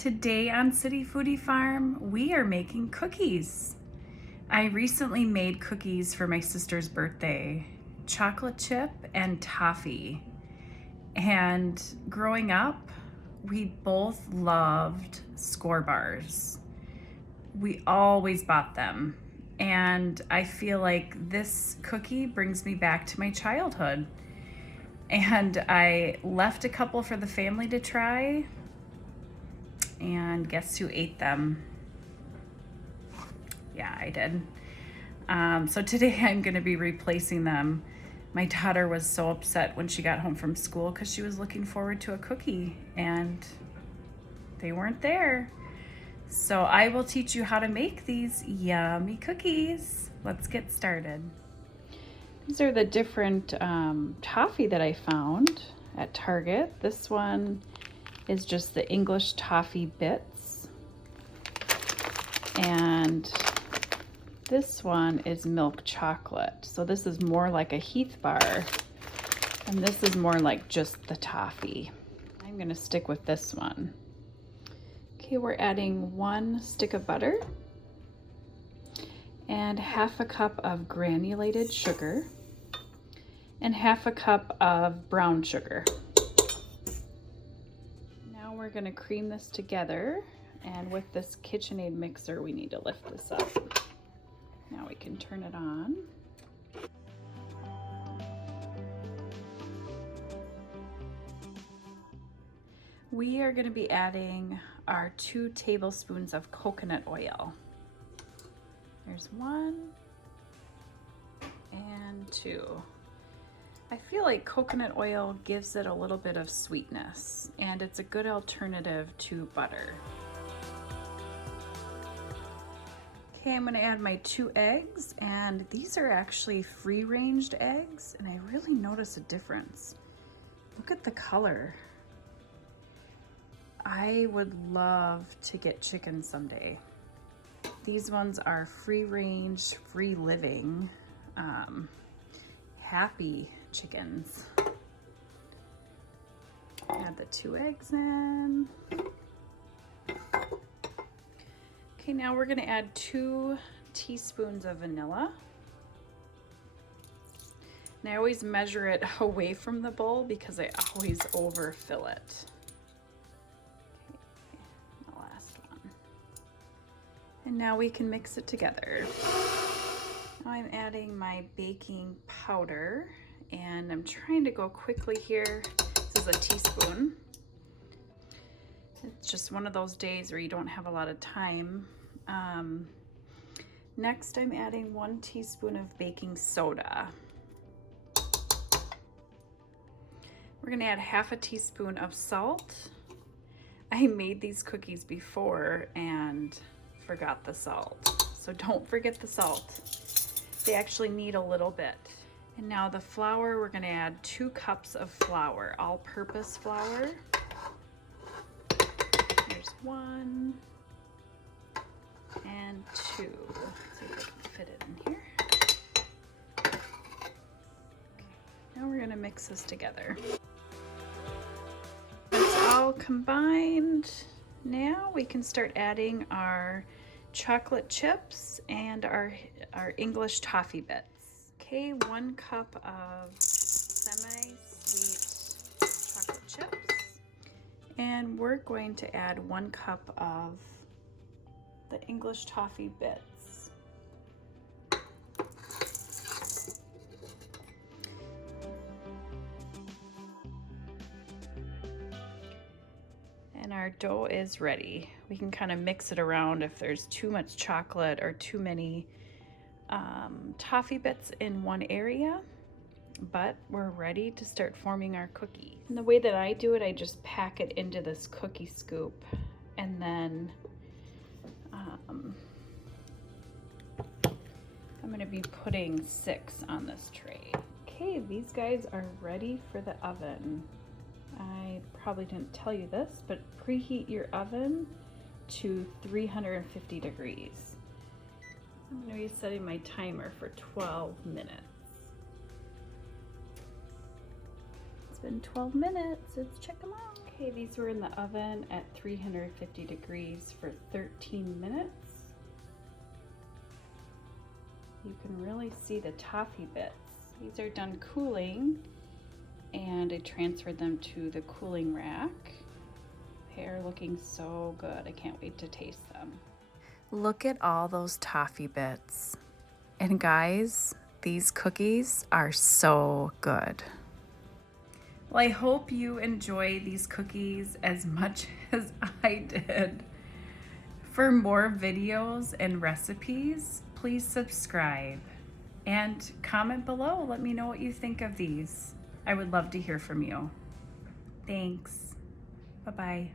Today on City Foodie Farm, we are making cookies. I recently made cookies for my sister's birthday, chocolate chip and toffee. And growing up, we both loved Skor bars. We always bought them. And I feel like this cookie brings me back to my childhood. And I left a couple for the family to try. And guess who ate them? Yeah, I did. So today I'm going to be replacing them. My daughter was so upset when she got home from school because she was looking forward to a cookie and they weren't there. So I will teach you how to make these yummy cookies. Let's get started. These are the different toffee that I found at Target. This one is just the English toffee bits, and this one is milk chocolate. So this is more like a Heath bar, and this is more like just the toffee. I'm gonna stick with this one. Okay, we're adding 1 stick of butter and 1/2 cup of granulated sugar and 1/2 cup of brown sugar. We're going to cream this together, and with this KitchenAid mixer we need to lift this up. Now we can turn it on. We are going to be adding our 2 tablespoons of coconut oil. There's 1 and 2. I feel like coconut oil gives it a little bit of sweetness, and it's a good alternative to butter. Okay, I'm gonna add my 2 eggs, and these are actually free-ranged eggs, and I really notice a difference. Look at the color. I would love to get chicken someday. These ones are free-range, free-living, happy chickens. Add the 2 eggs in. Okay, now we're gonna add 2 teaspoons of vanilla. And I always measure it away from the bowl because I always overfill it. Okay, the last one. And now we can mix it together. Now I'm adding my baking powder, and I'm trying to go quickly here. This is a teaspoon. It's just one of those days where you don't have a lot of time. Next, I'm adding 1 teaspoon of baking soda. We're gonna add 1/2 teaspoon of salt. I made these cookies before and forgot the salt, so don't forget the salt. They actually need a little bit. And now the flour, we're gonna add 2 cups of flour, all-purpose flour. Here's 1 and 2. Let's see if I can fit it in here. Okay. Now we're gonna mix this together. It's all combined. Now we can start adding our chocolate chips and our English toffee bits. Okay, 1 cup of semi-sweet chocolate chips, and we're going to add 1 cup of the English toffee bits. And our dough is ready. We can kind of mix it around if there's too much chocolate or too many toffee bits in one area, but we're ready to start forming our cookie. And the way that I do it, I just pack it into this cookie scoop, and then I'm going to be putting 6 on this tray. Okay, these guys are ready for the oven. I probably didn't tell you this, but preheat your oven to 350 degrees. I'm going to be setting my timer for 12 minutes. It's been 12 minutes. Let's check them out. Okay, these were in the oven at 350 degrees for 13 minutes. You can really see the toffee bits. These are done cooling, and I transferred them to the cooling rack. They are looking so good. I can't wait to taste them. Look at all those toffee bits. And guys, these cookies are so good. Well, I hope you enjoy these cookies as much as I did. For more videos and recipes, please subscribe and comment below. Let me know what you think of these. I would love to hear from you. Thanks. Bye-bye.